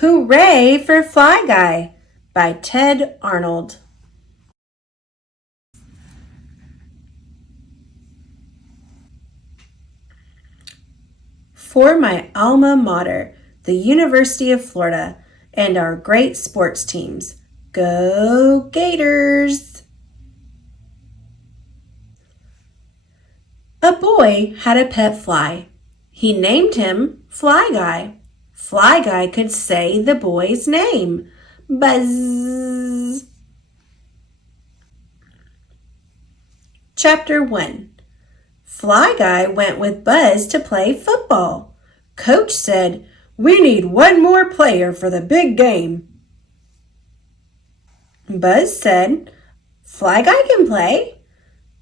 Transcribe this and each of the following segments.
Hooray for Fly Guy by Ted Arnold. For my alma mater, the University of Florida, and our great sports teams. Go Gators! A boy had a pet fly. He named him Fly Guy. Fly Guy could say the boy's name. Buzz! Chapter 1. Fly Guy went with Buzz to play football. Coach said, "We need one more player for the big game." Buzz said, "Fly Guy can play."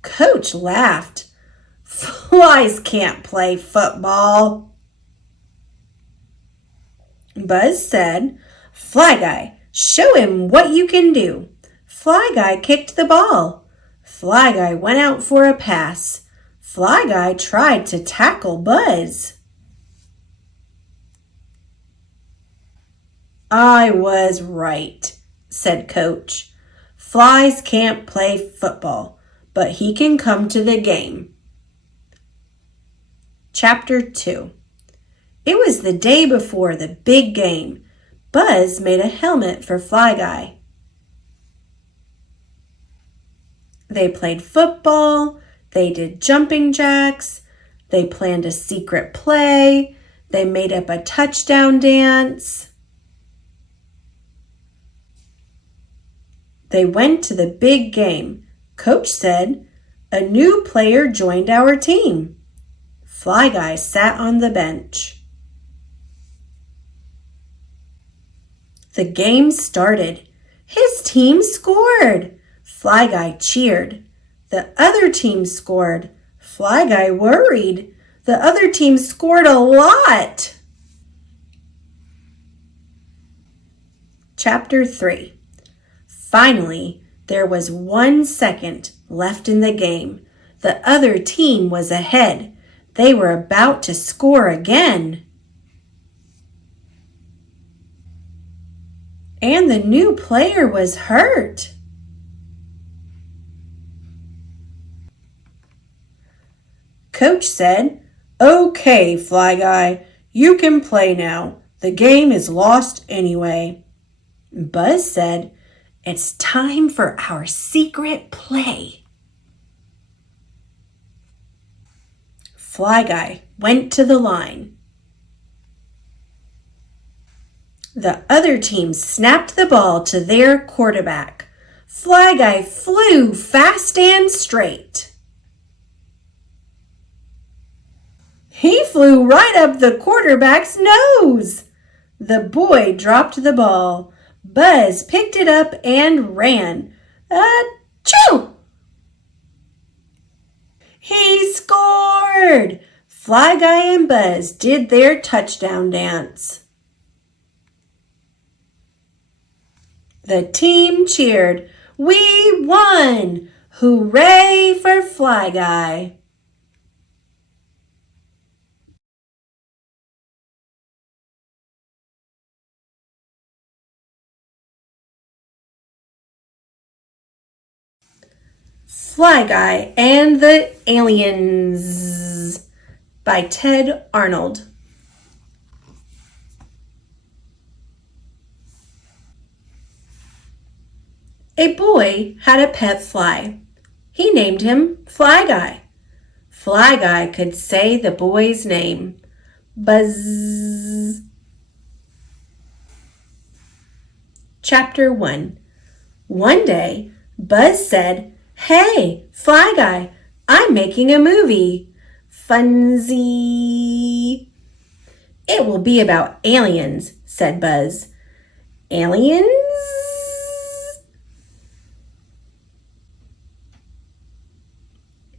Coach laughed. "Flies can't play football." Buzz said, "Fly Guy, show him what you can do." Fly Guy kicked the ball. Fly Guy went out for a pass. Fly Guy tried to tackle Buzz. "I was right," said Coach. "Flies can't play football, but he can come to the game." Chapter 2. It was the day before the big game. Buzz made a helmet for Fly Guy. They played football. They did jumping jacks. They planned a secret play. They made up a touchdown dance. They went to the big game. Coach said, "A new player joined our team." Fly Guy sat on the bench. The game started. His team scored. Fly Guy cheered. The other team scored. Fly Guy worried. The other team scored a lot. Chapter 3. Finally, there was 1 second left in the game. The other team was ahead. They were about to score again. And the new player was hurt. Coach said, "Okay, Fly Guy, you can play now. The game is lost anyway." Buzz said, "It's time for our secret play." Fly Guy went to the line. The other team snapped the ball to their quarterback. Fly Guy flew fast and straight. He flew right up the quarterback's nose. The boy dropped the ball. Buzz picked it up and ran. Achoo! He scored! Fly Guy and Buzz did their touchdown dance. The team cheered. "We won! Hooray for Fly Guy!" Fly Guy and the Aliens by Ted Arnold. A boy had a pet fly. He named him Fly Guy. Fly Guy could say the boy's name. Buzz. Chapter 1. One day, Buzz said, "Hey, Fly Guy, I'm making a movie. Funsy." "It will be about aliens," said Buzz. "Aliens?"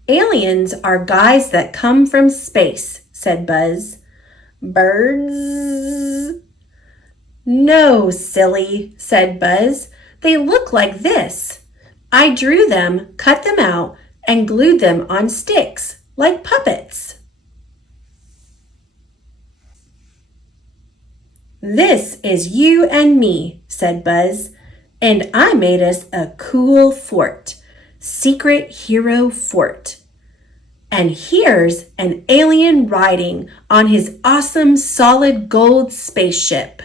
"Aliens are guys that come from space," said Buzz. "Birds?" "No, silly," said Buzz. "They look like this. I drew them, cut them out, and glued them on sticks, like puppets." "This is you and me," said Buzz, "and I made us a cool fort. Secret Hero Fort. And here's an alien riding on his awesome solid gold spaceship."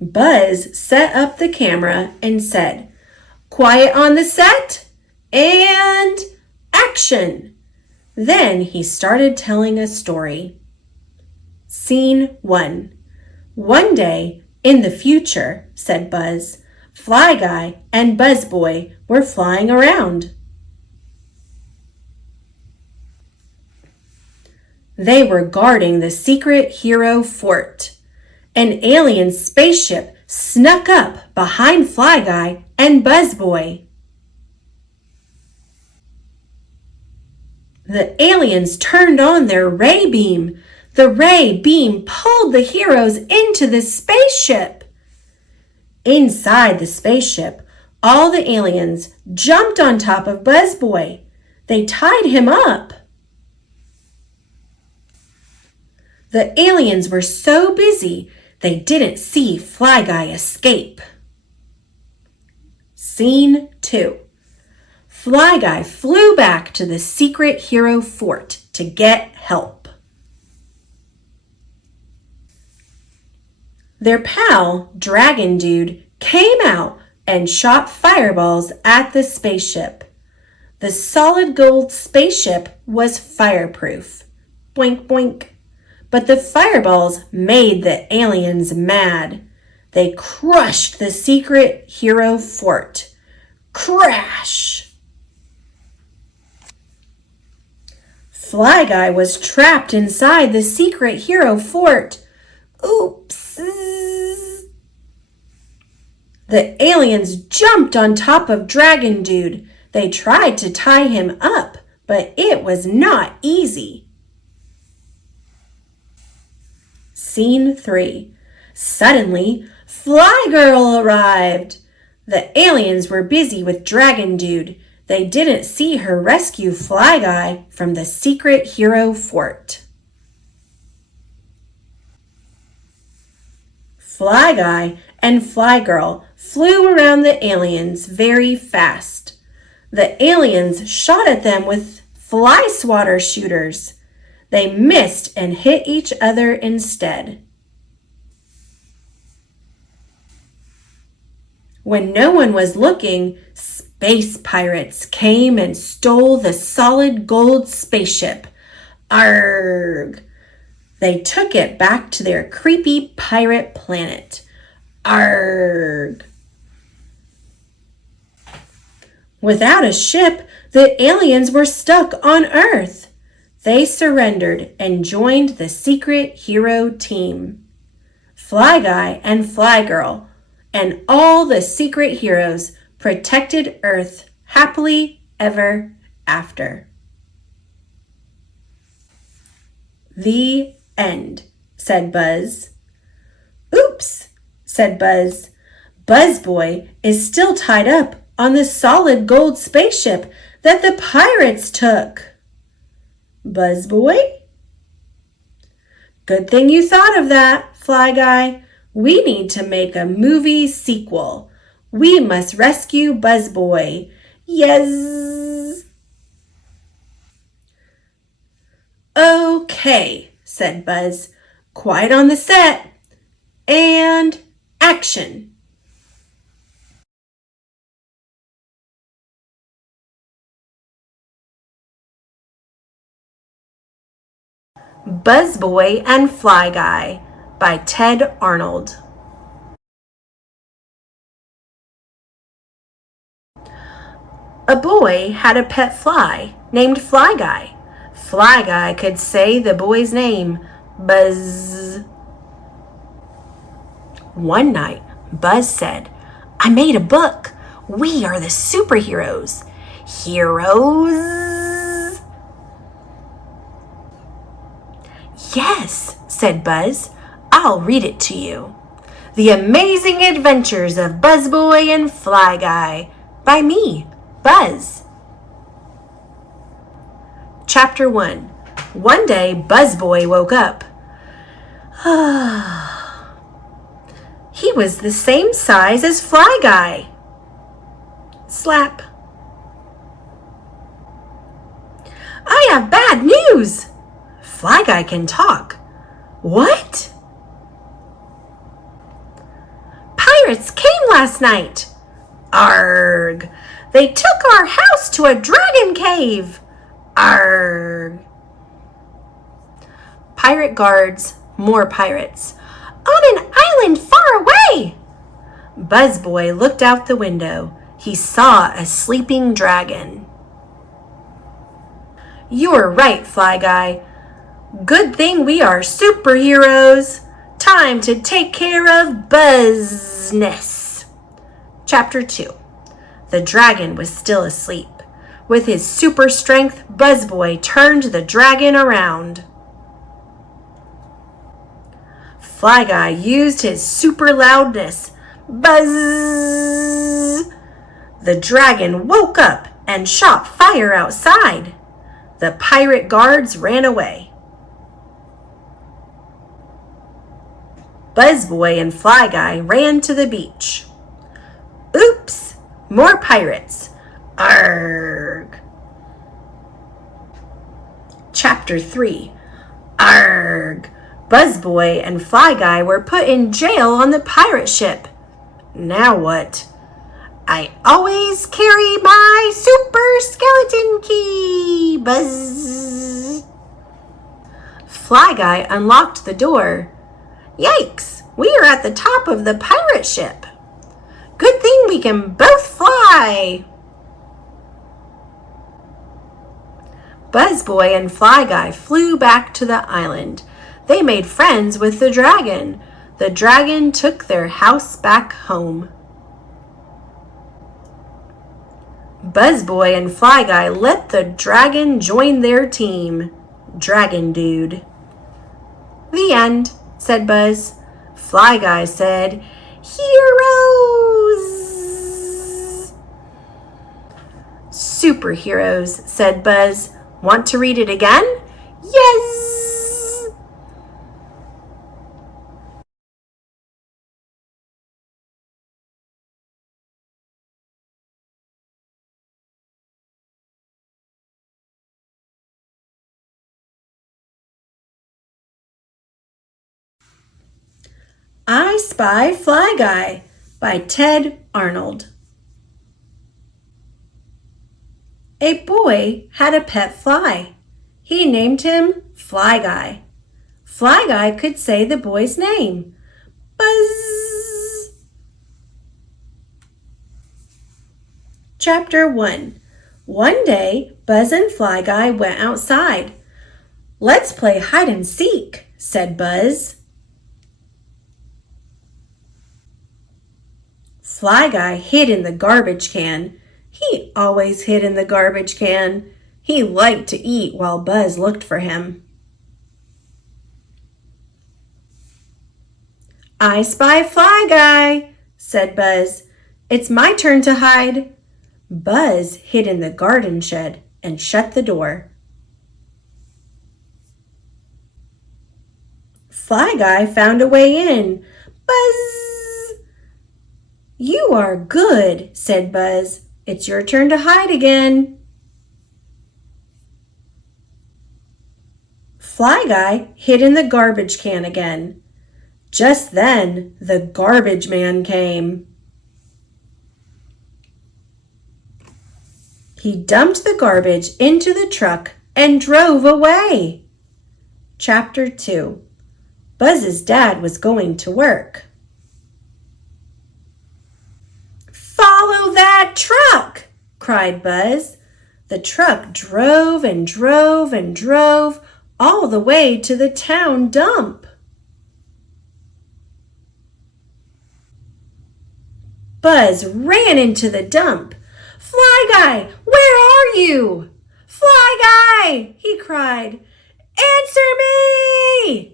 Buzz set up the camera and said, "Quiet on the set, and action!" Then he started telling a story. Scene 1. "One day in the future," said Buzz, "Fly Guy and Buzz Boy were flying around. They were guarding the secret hero fort. An alien spaceship snuck up behind Fly Guy and Buzz Boy. The aliens turned on their ray beam. The ray beam pulled the heroes into the spaceship. Inside the spaceship, all the aliens jumped on top of Buzz Boy. They tied him up. The aliens were so busy, they didn't see Fly Guy escape. Scene 2. Fly Guy flew back to the secret hero fort to get help. Their pal, Dragon Dude, came out and shot fireballs at the spaceship. The solid gold spaceship was fireproof. Boink, boink. But the fireballs made the aliens mad. They crushed the secret hero fort. Crash! Fly Guy was trapped inside the secret hero fort. Oops! The aliens jumped on top of Dragon Dude. They tried to tie him up, but it was not easy. Scene 3. Suddenly, Fly Girl arrived. The aliens were busy with Dragon Dude. They didn't see her rescue Fly Guy from the secret hero fort. Fly Guy and Fly Girl flew around the aliens very fast. The aliens shot at them with fly swatter shooters. They missed and hit each other instead. When no one was looking, space pirates came and stole the solid gold spaceship. Arrgh! They took it back to their creepy pirate planet. Arrgh! Without a ship, the aliens were stuck on Earth. They surrendered and joined the secret hero team. Fly Guy and Fly Girl and all the secret heroes protected Earth happily ever after. The end, said Buzz. Oops, said Buzz. Buzz Boy is still tied up on the solid gold spaceship that the pirates took. Buzz Boy? Good thing you thought of that, Fly Guy. We need to make a movie sequel. We must rescue Buzz Boy. Yes. Okay, said Buzz. Quiet on the set. And action. Buzz Boy and Fly Guy by Ted Arnold. A boy had a pet fly named Fly Guy. Fly Guy could say the boy's name, Buzz. One night, Buzz said, I made a book. We are the superheroes. Heroes? Yes, said Buzz. I'll read it to you. The Amazing Adventures of Buzz Boy and Fly Guy by me, Buzz. Chapter 1. One day, Buzzboy woke up. He was the same size as Fly Guy. Slap. I have bad news. Fly Guy can talk. What? Pirates came last night. Arg. They took our house to a dragon cave. Arg. Pirate guards, more pirates. On an island far away. Buzzboy looked out the window. He saw a sleeping dragon. You're right, Fly Guy. Good thing we are superheroes. Time to take care of business. Chapter 2. The dragon was still asleep. With his super strength, Buzzboy turned the dragon around. Fly Guy used his super loudness. Buzz! The dragon woke up and shot fire outside. The pirate guards ran away. Buzzboy and Fly Guy ran to the beach. Oops! More pirates. Arg! Chapter 3. Arg! Buzzboy and Fly Guy were put in jail on the pirate ship. Now what? I always carry my super skeleton key. Buzz! Fly Guy unlocked the door. Yikes! We are at the top of the pirate ship. Good thing we can both fly. Buzzboy and Fly Guy flew back to the island. They made friends with the dragon. The dragon took their house back home. Buzzboy and Fly Guy let the dragon join their team. Dragon Dude. The end, said Buzz. Fly Guy said, Heroes! Superheroes, said Buzz. Want to read it again? Yes! I Spy Fly Guy by Ted Arnold. A boy had a pet fly. He named him Fly Guy. Fly Guy could say the boy's name. Buzz! Chapter 1. One day, Buzz and Fly Guy went outside. Let's play hide and seek, said Buzz. Fly Guy hid in the garbage can. He always hid in the garbage can. He liked to eat while Buzz looked for him. I spy Fly Guy, said Buzz. It's my turn to hide. Buzz hid in the garden shed and shut the door. Fly Guy found a way in. Buzz! You are good, said Buzz. It's your turn to hide again. Fly Guy hid in the garbage can again. Just then, the garbage man came. He dumped the garbage into the truck and drove away. Chapter 2. Buzz's dad was going to work. Follow that truck, cried Buzz. The truck drove and drove and drove all the way to the town dump. Buzz ran into the dump. Fly Guy, where are you? Fly Guy, he cried. Answer me!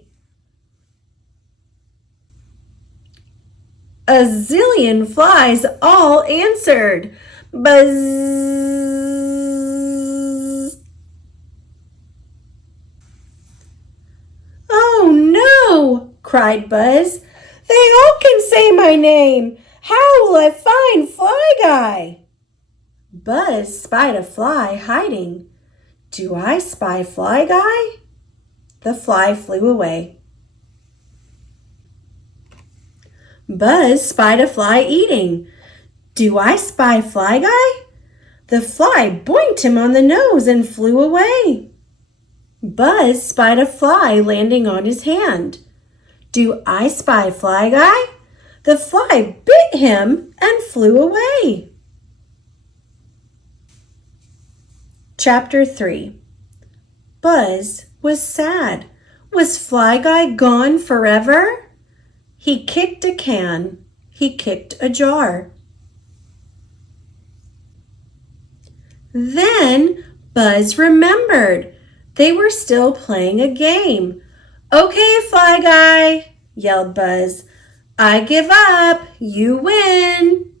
A zillion flies all answered. Buzz! cried Buzz. "They all can say my name. How will I find Fly Guy?" Buzz spied a fly hiding. "Do I spy Fly Guy?" The fly flew away. Buzz spied a fly eating. "Do I spy Fly Guy?" The fly boinked him on the nose and flew away. Buzz spied a fly landing on his hand. "Do I spy Fly Guy?" The fly bit him and flew away. Chapter 3. Buzz was sad. Was Fly Guy gone forever? He kicked a can. He kicked a jar. Then Buzz remembered. They were still playing a game. "Okay, Fly Guy," yelled Buzz. "I give up. You win."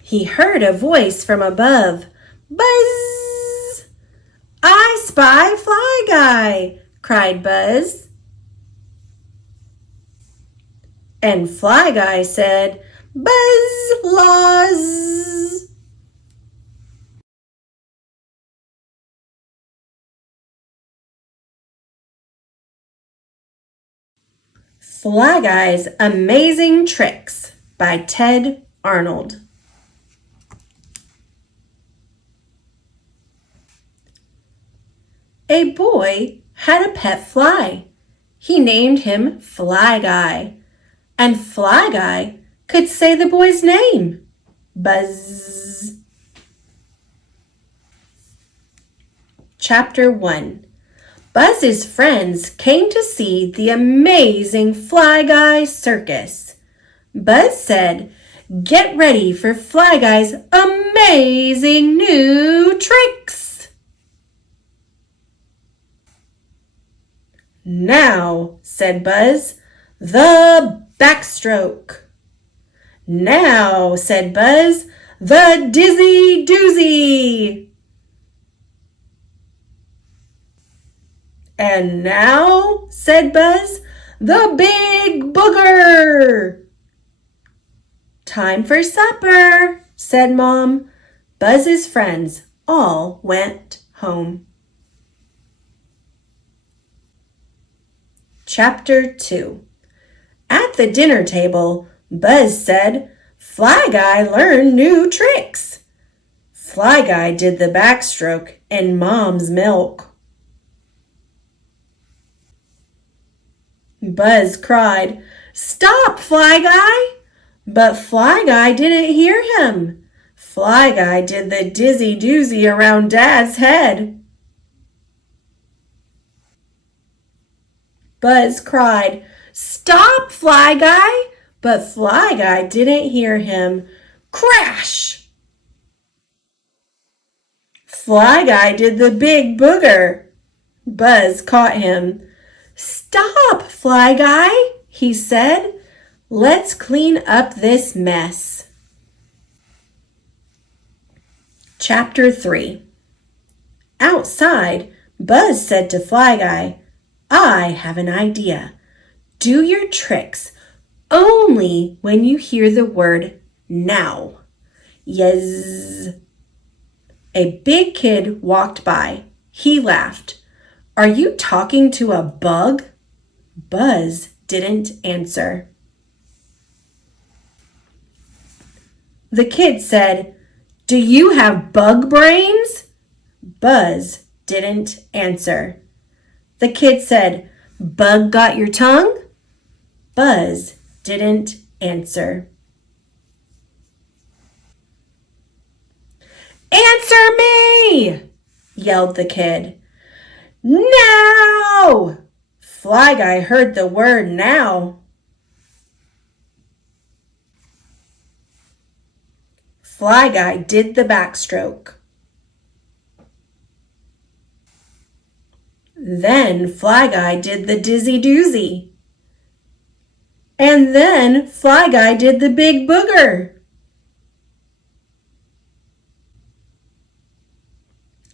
He heard a voice from above. "Buzz! I spy Fly Guy!" cried Buzz. And Fly Guy said, "Buzz laws." Fly Guy's Amazing Tricks by Ted Arnold. A boy had a pet fly. He named him Fly Guy. And Fly Guy could say the boy's name. Buzz. Chapter 1. Buzz's friends came to see the amazing Fly Guy circus. Buzz said, "Get ready for Fly Guy's amazing new tricks." "Now," said Buzz, "the backstroke." "Now," said Buzz, "the dizzy doozy." "And now," said Buzz, "the big booger." "Time for supper," said Mom. Buzz's friends all went home. Chapter 2. At the dinner table, Buzz said, "Fly Guy learned new tricks." Fly Guy did the backstroke in Mom's milk. Buzz cried, "Stop, Fly Guy!" But Fly Guy didn't hear him. Fly Guy did the dizzy doozy around Dad's head. Buzz cried, "Stop, Fly Guy!" But Fly Guy didn't hear him. Crash! Fly Guy did the big booger. Buzz caught him. "Stop, Fly Guy," he said. "Let's clean up this mess." Chapter 3. Outside, Buzz said to Fly Guy, "I have an idea. Do your tricks only when you hear the word now." Yes. A big kid walked by. He laughed. "Are you talking to a bug?" Buzz didn't answer. The kid said, "Do you have bug brains?" Buzz didn't answer. The kid said, "Bug got your tongue?" Buzz didn't answer. "Answer me!" yelled the kid. "Now!" Fly Guy heard the word now. Fly Guy did the backstroke. Then Fly Guy did the dizzy doozy. And then Fly Guy did the big booger.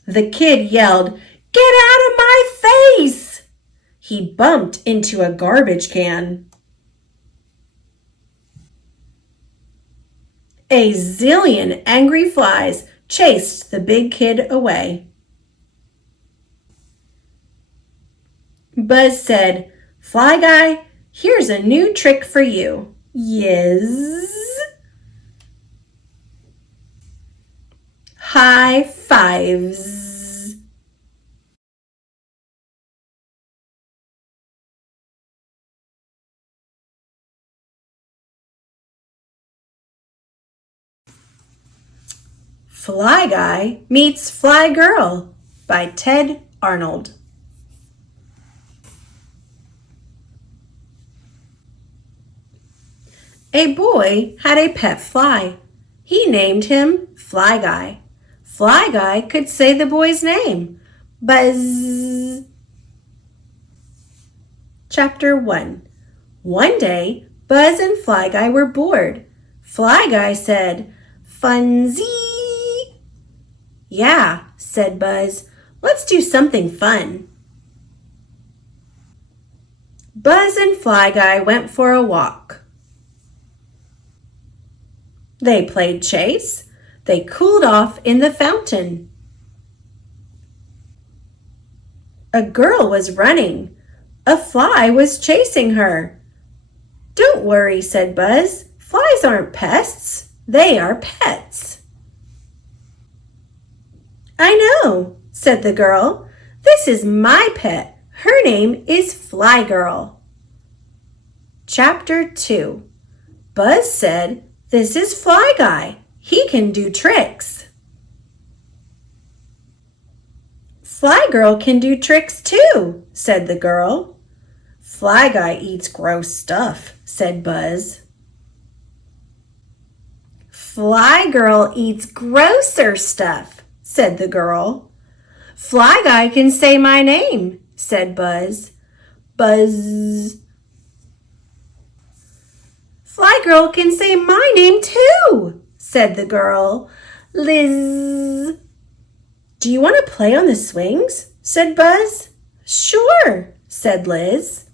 The kid yelled, "Get out of my face!" he bumped into a garbage can. A zillion angry flies chased the big kid away. Buzz said, "Fly Guy, here's a new trick for you." "Yes?" "High fives." Fly Guy Meets Fly Girl by Ted Arnold. A boy had a pet fly. He named him Fly Guy. Fly Guy could say the boy's name. Buzz. Chapter 1. One day, Buzz and Fly Guy were bored. Fly Guy said, "Funsy." "Yeah," said Buzz. "Let's do something fun." Buzz and Fly Guy went for a walk. They played chase. They cooled off in the fountain. A girl was running. A fly was chasing her. "Don't worry," said Buzz. "Flies aren't pests. They are pets." "I know," said the girl. "This is my pet. Her name is Fly Girl." Chapter 2. Buzz said, "This is Fly Guy. He can do tricks." "Fly Girl can do tricks too," said the girl. "Fly Guy eats gross stuff," said Buzz. "Fly Girl eats grosser stuff," said the girl. "Fly Guy can say my name," said Buzz. Buzz. "Fly Girl can say my name too," said the girl. Liz. "Do you want to play on the swings?" said Buzz. "Sure," said Liz.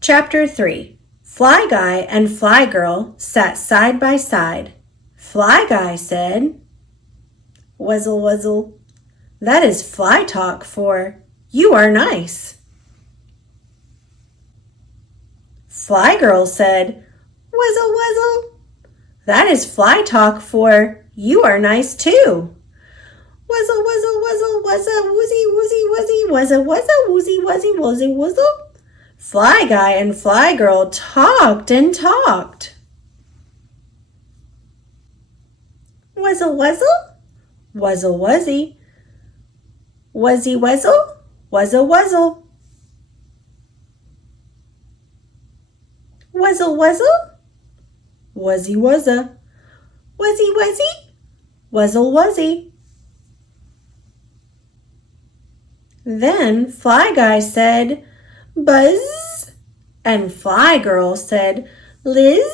Chapter 3. Fly Guy and Fly Girl sat side by side. Fly Guy said, "Wuzzle, wuzzle." That is fly talk for "you are nice." Fly Girl said, "Wuzzle, wuzzle." That is fly talk for "you are nice too." Wuzzle, wuzzle, wuzzle, wuzza, woozy, woozy, wuzzy, wuzza, wuzza, woozy, wuzzy, wuzzy, wuzzle. Fly Guy and Fly Girl talked and talked. Wuzzle, wuzzle, wuzzle, wuzzy, wuzzy, wuzzle, wuzza, wuzzle. Wuzzle, wuzzle, wuzzy, wuzza, wuzzy, wuzzy, wuzzle, wuzzy. Then Fly Guy said, "Buzz," and Fly Girl said, "Liz."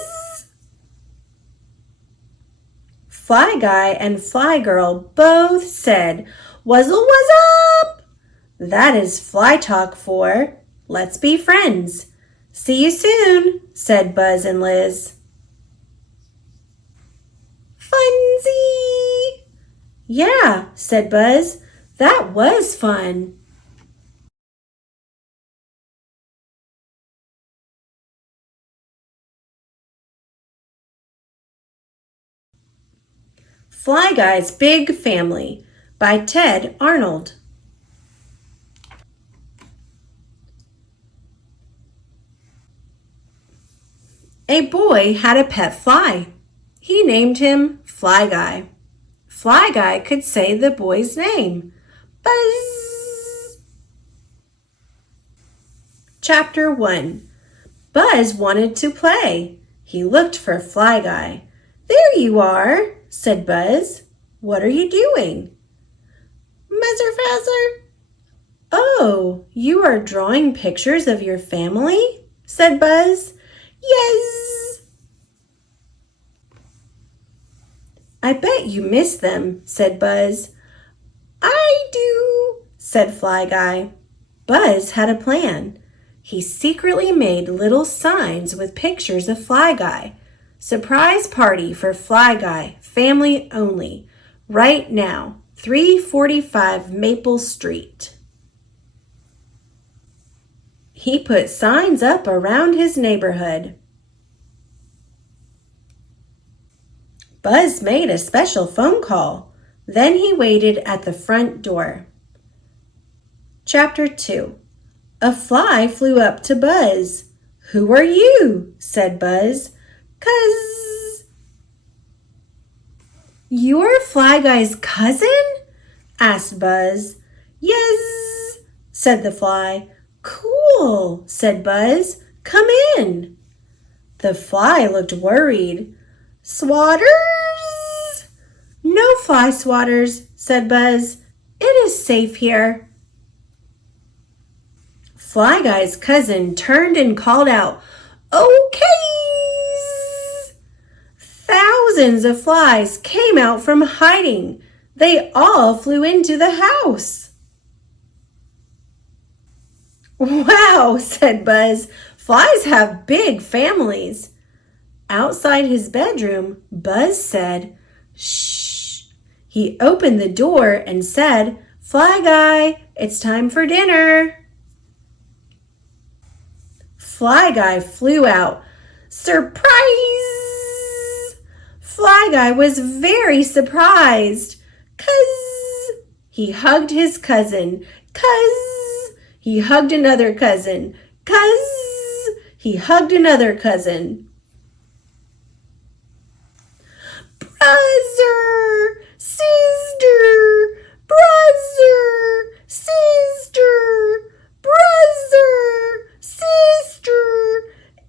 Fly Guy and Fly Girl both said, "Wuzzle, wuzz up." That is fly talk for "let's be friends." "See you soon," said Buzz and Liz. Funsy. "Yeah," said Buzz. "That was fun." Fly Guy's Big Family by Ted Arnold. A boy had a pet fly. He named him Fly Guy. Fly Guy could say the boy's name. Buzz. Chapter 1. Buzz wanted to play. He looked for Fly Guy. "There you are," said Buzz. "What are you doing?" "Muzzer Fazzer." "Oh, you are drawing pictures of your family?" said Buzz. "Yes." "I bet you miss them," said Buzz. "I do," said Fly Guy. Buzz had a plan. He secretly made little signs with pictures of Fly Guy. Surprise party for Fly Guy, family only. Right now, 345 Maple Street. He put signs up around his neighborhood. Buzz made a special phone call. Then he waited at the front door. Chapter 2. A fly flew up to Buzz. "Who are you?" said Buzz. "'Cause you're Fly Guy's cousin?" asked Buzz. "Yes," said the fly. "Cool," said Buzz. "Come in." The fly looked worried. "Swatters?" "No fly swatters," said Buzz. "It is safe here." Fly Guy's cousin turned and called out, "Okay!" Thousands of flies came out from hiding. They all flew into the house. "Wow," said Buzz. "Flies have big families." Outside his bedroom, Buzz said, "Shh." He opened the door and said, "Fly Guy, it's time for dinner." Fly Guy flew out. "Surprise!" Fly Guy was very surprised. "'Cause he hugged his cousin. "'Cause he hugged another cousin. "'Cause he hugged another cousin. "Brother, sister, brother, sister, brother, sister,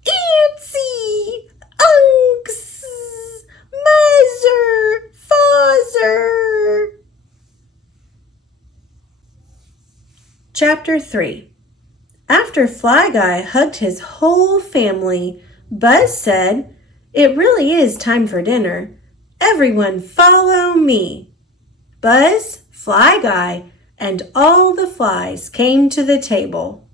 auntie, unks, mother, father." Chapter 3. After Fly Guy hugged his whole family, Buzz said, "It really is time for dinner. Everyone follow me." Buzz, Fly Guy, and all the flies came to the table.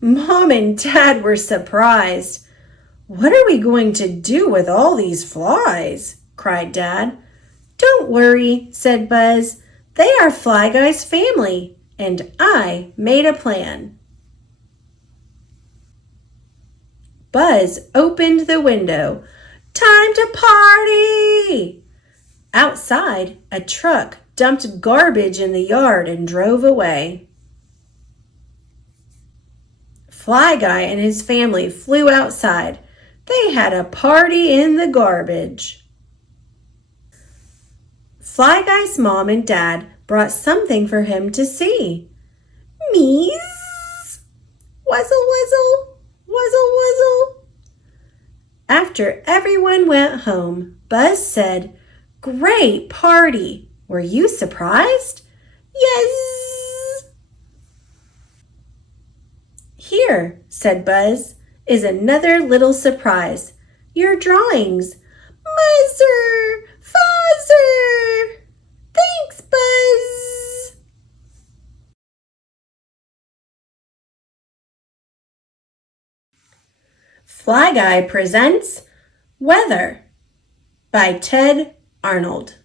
Mom and Dad were surprised. "What are we going to do with all these flies?" cried Dad. "Don't worry," said Buzz. "They are Fly Guy's family, and I made a plan." Buzz opened the window. "Time to party!" Outside, a truck dumped garbage in the yard and drove away. Fly Guy and his family flew outside. They had a party in the garbage. Fly Guy's mom and dad brought something for him to see. "Mees! Wuzzle, wuzzle! Wuzzle, wuzzle!" After everyone went home, Buzz said, "Great party! Were you surprised?" "Yes." "Here," said Buzz, "is another little surprise. Your drawings." "Mother! Father! Thanks, Buzz." Fly Guy presents Weather by Ted Arnold.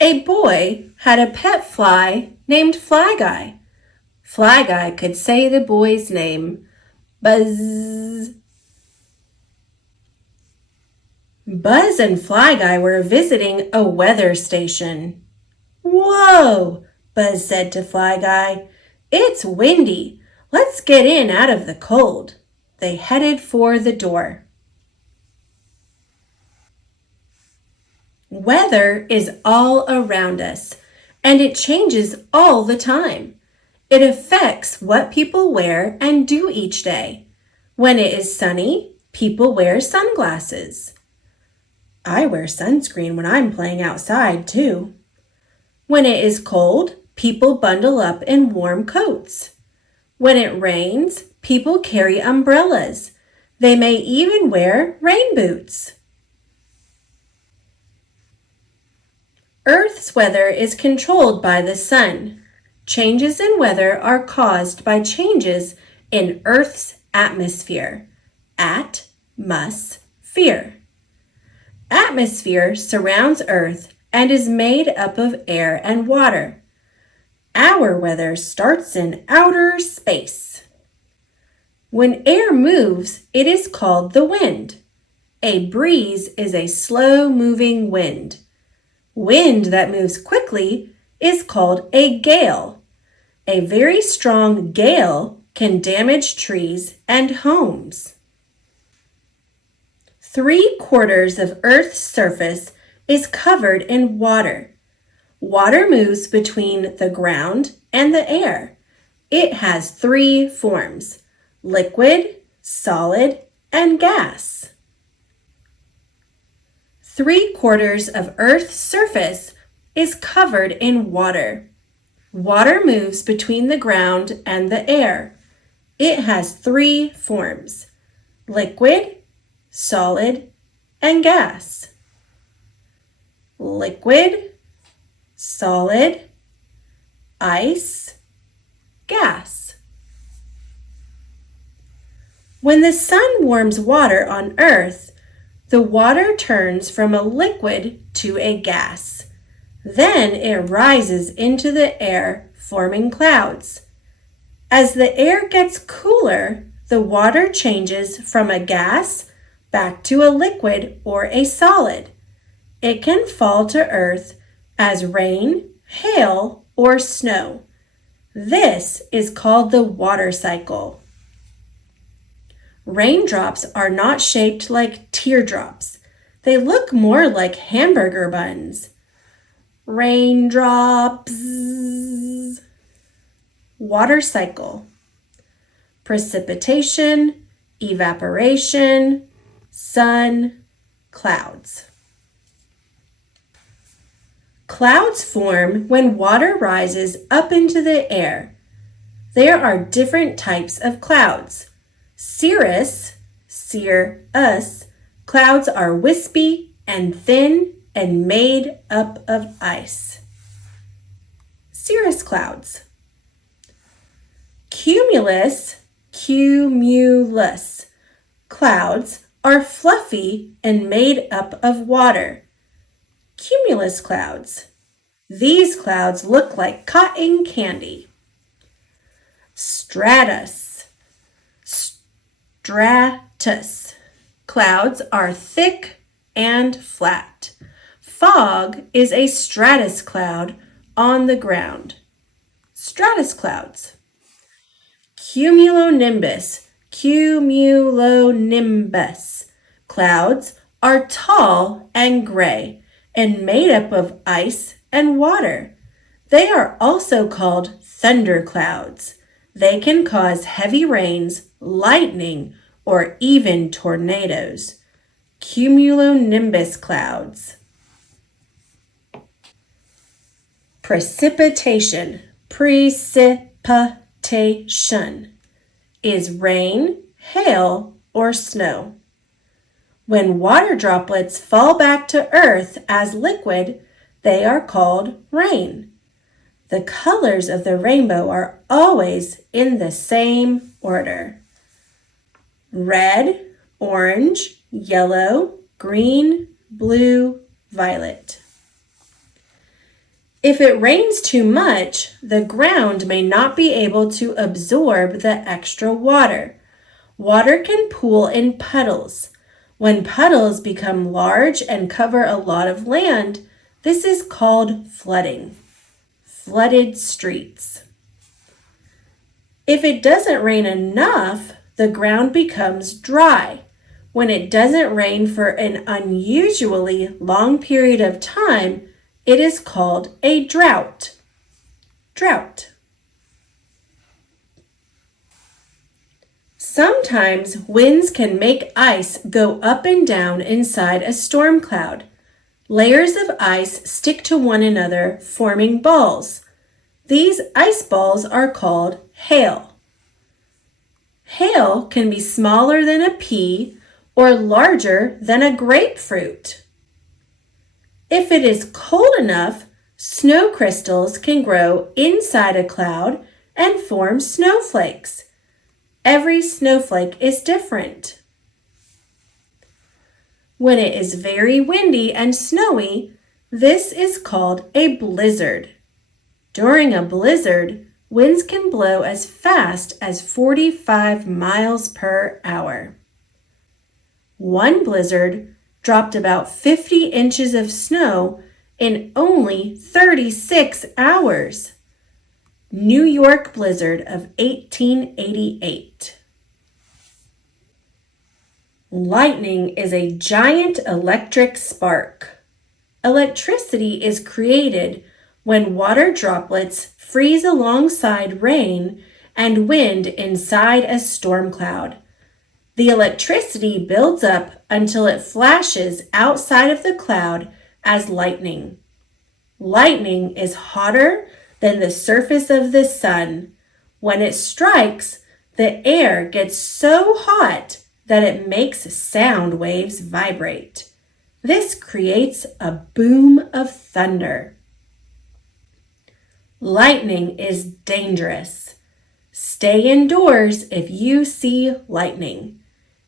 A boy had a pet fly named Fly Guy. Fly Guy could say the boy's name. Buzz. Buzz and Fly Guy were visiting a weather station. "Whoa," Buzz said to Fly Guy. "It's windy. Let's get in out of the cold." They headed for the door. Weather is all around us, and it changes all the time. It affects what people wear and do each day. When it is sunny, people wear sunglasses. I wear sunscreen when I'm playing outside, too. When it is cold, people bundle up in warm coats. When it rains, people carry umbrellas. They may even wear rain boots. Earth's weather is controlled by the sun. Changes in weather are caused by changes in Earth's atmosphere. Atmosphere. Atmosphere surrounds Earth and is made up of air and water. Our weather starts in outer space. When air moves, it is called the wind. A breeze is a slow-moving wind. Wind that moves quickly is called a gale. A very strong gale can damage trees and homes. 3/4 of Earth's surface is covered in water. Water moves between the ground and the air. It has 3 forms: liquid, solid, and gas. 3/4 of Earth's surface is covered in water. Water moves between the ground and the air. It has 3 forms: liquid, solid, and gas. Liquid, solid, ice, gas. When the sun warms water on Earth, the water turns from a liquid to a gas. Then it rises into the air, forming clouds. As the air gets cooler, the water changes from a gas back to a liquid or a solid. It can fall to Earth as rain, hail, or snow. This is called the water cycle. Raindrops are not shaped like teardrops. They look more like hamburger buns. Raindrops. Water cycle. Precipitation, evaporation, sun, clouds. Clouds form when water rises up into the air. There are different types of clouds. Cirrus clouds are wispy and thin and made up of ice. Cirrus clouds. Cumulus clouds are fluffy and made up of water. Cumulus clouds. These clouds look like cotton candy. Stratus clouds are thick and flat. Fog is a stratus cloud on the ground. Stratus clouds. Cumulonimbus clouds are tall and gray and made up of ice and water. They are also called thunderclouds. They can cause heavy rains, lightning, or even tornadoes. Cumulonimbus clouds. Precipitation is rain, hail, or snow. When water droplets fall back to Earth as liquid, they are called rain. The colors of the rainbow are always in the same order: red, orange, yellow, green, blue, violet. If it rains too much, the ground may not be able to absorb the extra water. Water can pool in puddles. When puddles become large and cover a lot of land, this is called flooding. Flooded streets. If it doesn't rain enough, the ground becomes dry. When it doesn't rain for an unusually long period of time, it is called a drought. Drought. Sometimes winds can make ice go up and down inside a storm cloud. Layers of ice stick to one another, forming balls. These ice balls are called hail. Hail can be smaller than a pea or larger than a grapefruit. If it is cold enough, snow crystals can grow inside a cloud and form snowflakes. Every snowflake is different. When it is very windy and snowy, this is called a blizzard. During a blizzard, winds can blow as fast as 45 miles per hour. One blizzard dropped about 50 inches of snow in only 36 hours. New York blizzard of 1888. Lightning is a giant electric spark. Electricity is created when water droplets freeze alongside rain and wind inside a storm cloud. The electricity builds up until it flashes outside of the cloud as lightning. Lightning is hotter than the surface of the sun. When it strikes, the air gets so hot that it makes sound waves vibrate. This creates a boom of thunder. Lightning is dangerous. Stay indoors if you see lightning.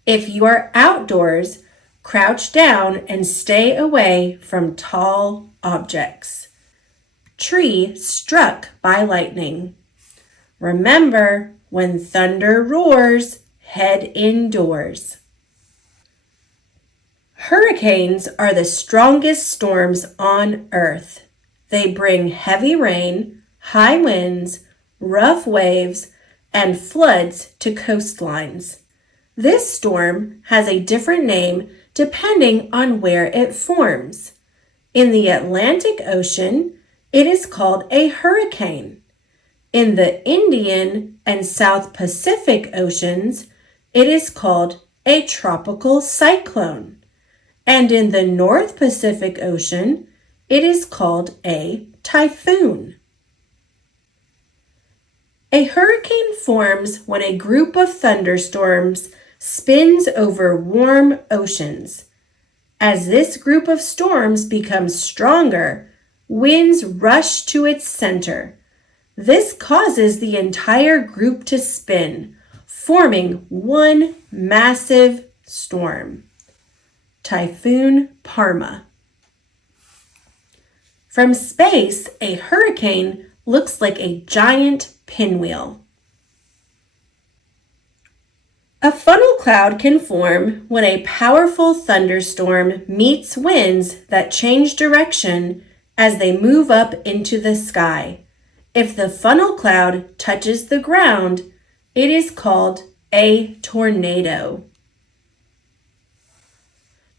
If you are outdoors, crouch down and stay away from tall objects. Tree struck by lightning. Remember, when thunder roars, head indoors. Hurricanes are the strongest storms on Earth. They bring heavy rain, high winds, rough waves, and floods to coastlines. This storm has a different name depending on where it forms. In the Atlantic Ocean, it is called a hurricane. In the Indian and South Pacific Oceans, it is called a tropical cyclone. And in the North Pacific Ocean, it is called a typhoon. A hurricane forms when a group of thunderstorms spins over warm oceans. As this group of storms becomes stronger, winds rush to its center. This causes the entire group to spin, forming one massive storm. Typhoon Parma. From space, a hurricane looks like a giant pinwheel. A funnel cloud can form when a powerful thunderstorm meets winds that change direction as they move up into the sky. If the funnel cloud touches the ground, it is called a tornado.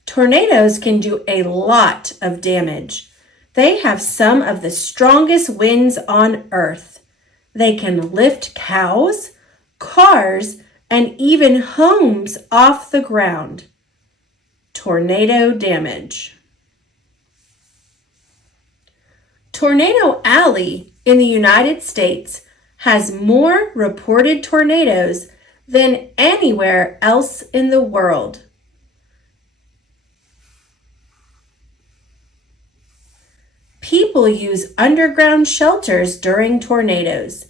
Tornadoes can do a lot of damage. They have some of the strongest winds on Earth. They can lift cows, cars, and even homes off the ground. Tornado damage. Tornado Alley in the United States has more reported tornadoes than anywhere else in the world. People use underground shelters during tornadoes.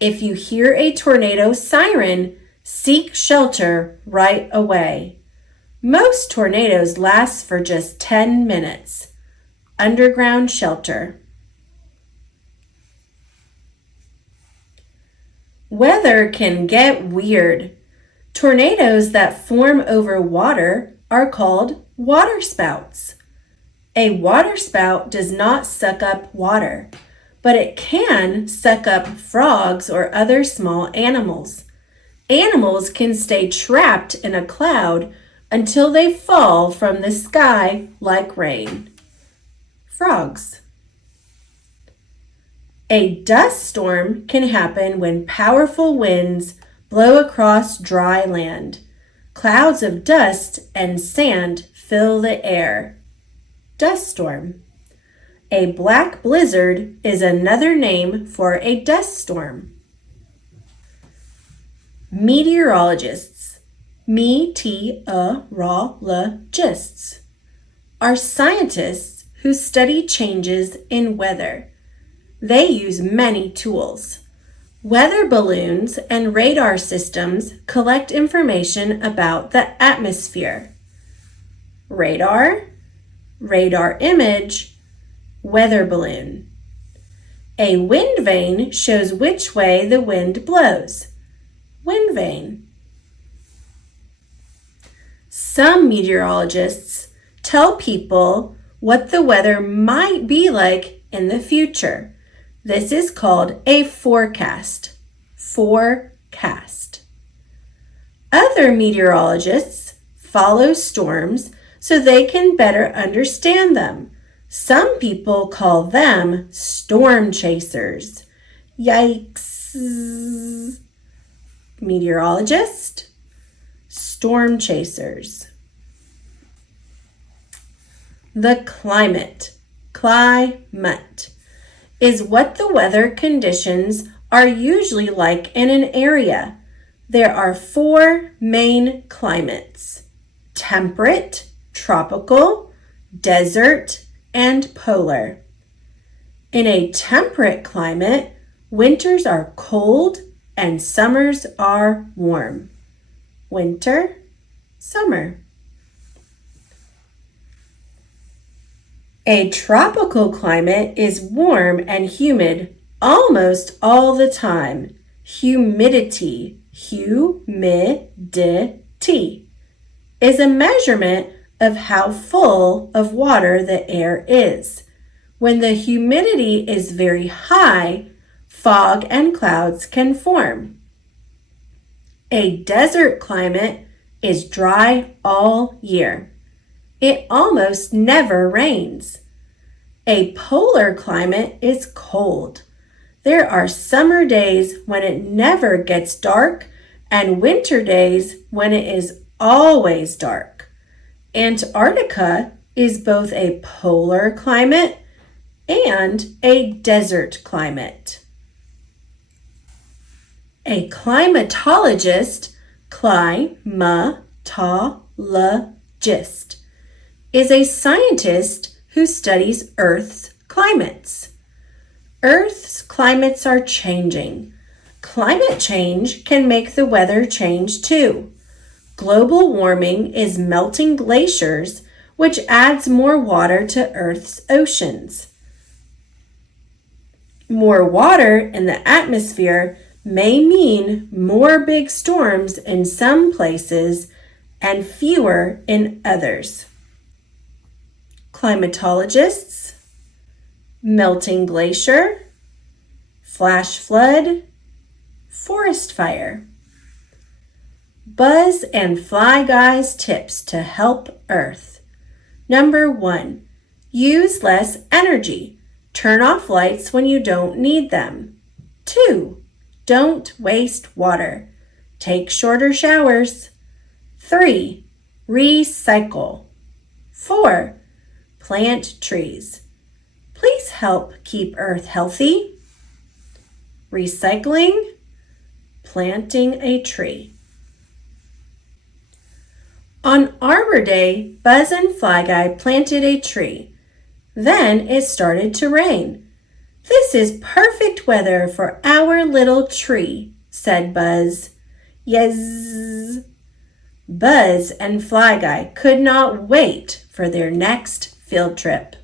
If you hear a tornado siren, seek shelter right away. Most tornadoes last for just 10 minutes. Underground shelter. Weather can get weird. Tornadoes that form over water are called waterspouts. A waterspout does not suck up water, but it can suck up frogs or other small animals. Animals can stay trapped in a cloud until they fall from the sky like rain. Frogs. A dust storm can happen when powerful winds blow across dry land. Clouds of dust and sand fill the air. Dust storm. A black blizzard is another name for a dust storm. Meteorologists, meteorologists, are scientists who study changes in weather. They use many tools. Weather balloons and radar systems collect information about the atmosphere. Radar, radar image, weather balloon. A wind vane shows which way the wind blows. Wind vane. Some meteorologists tell people what the weather might be like in the future. This is called a forecast. Forecast. Other meteorologists follow storms so they can better understand them. Some people call them storm chasers. Yikes. Meteorologist, storm chasers. The climate, is what the weather conditions are usually like in an area. There are 4 main climates: temperate, tropical, desert, and polar. In a temperate climate, winters are cold and summers are warm. Winter, summer. A tropical climate is warm and humid almost all the time. Humidity, is a measurement of how full of water the air is. When the humidity is very high, fog and clouds can form. A desert climate is dry all year. It almost never rains. A polar climate is cold. There are summer days when it never gets dark and winter days when it is always dark. Antarctica is both a polar climate and a desert climate. A climatologist, is a scientist who studies Earth's climates. Earth's climates are changing. Climate change can make the weather change too. Global warming is melting glaciers, which adds more water to Earth's oceans. More water in the atmosphere may mean more big storms in some places and fewer in others. Climatologists, melting glacier, flash flood, forest fire. Buzz and Fly Guy's tips to help Earth. Number 1, use less energy. Turn off lights when you don't need them. 2, don't waste water. Take shorter showers. 3, recycle. 4, plant trees. Please help keep Earth healthy. Recycling, planting a tree. On Arbor Day, Buzz and Fly Guy planted a tree. Then it started to rain. "This is perfect weather for our little tree," said Buzz. "Yes." Buzz and Fly Guy could not wait for their next field trip.